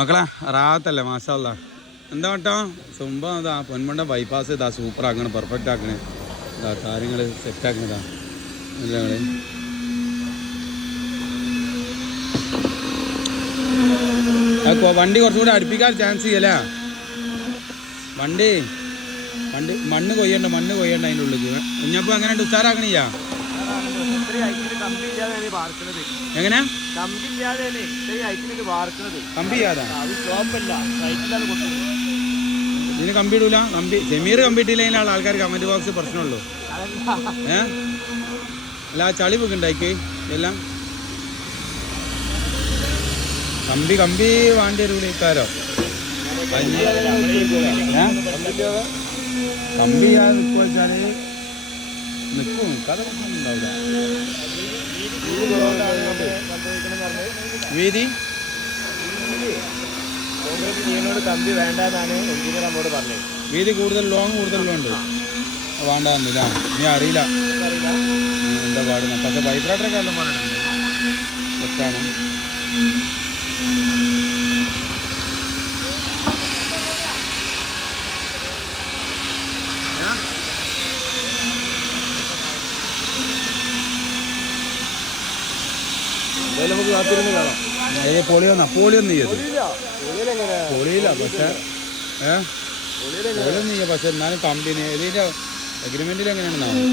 മക്കളെ റാത്തല്ലേ മാഷല്ല എന്താ കേട്ടോ സംഭവം ഇതാ പൊന്മുണ്ട ബൈപ്പാസ് ഇതാ സൂപ്പർ ആക്കണം പെർഫെക്റ്റ് ആക്കണേ ഇതാ കാര്യങ്ങൾ സെറ്റ് ആക്കണതാ ഞങ്ങള് വണ്ടി കുറച്ചുകൂടി അടുപ്പിക്കാൻ ചാൻസ് ചെയ്യല്ലേ വണ്ടി വണ്ടി മണ്ണ് കൊയ്യണ്ട അതിൻ്റെ ഉള്ളിൽ കുഞ്ഞപ്പോ അങ്ങനെ ഉഷാറാക്കണില്ല എങ്ങനെ കമ്പി ചെയ്യാതാ ഇതിന് കമ്പി ഇടൂല ജമീർ കമ്പി ഇട്ടില്ലെങ്കിൽ ആൾക്കാർ കമന്റ് ബോക്സ് പ്രശ്നമുള്ളൂ അല്ല ചളി വെക്കുണ്ടായിക്ക് എല്ലാം കമ്പി വേണ്ടി വരൂല ഇക്കാരോ കമ്പി വെച്ചാല് നിൽക്കും കഥ ഉണ്ടാവില്ല വീതി കമ്പി വേണ്ടെന്നാണ് എഞ്ചിനീയർ നമ്മോട് പറഞ്ഞത്. വീതി ലോങ് കൂടുതലുണ്ട് വേണ്ടെന്നില്ല നീ അറിയില്ല എന്താ പാടുന്ന പക്ഷെ ബൈബ്രേറ്ററൊക്കെ എല്ലാം പറയുന്നുണ്ട് തെറ്റാണ്. നമുക്ക് കാത്തിരുന്ന് കാണാം. പോളിയൊന്നും ചെയ്യരുത് പൊളിയില്ല പക്ഷെ പോളിയൊന്നും ചെയ്യ പക്ഷെ എന്നാലും കമ്പനി ഇതിന്റെ അഗ്രിമെന്റിൽ എങ്ങനെയാണെന്നാവും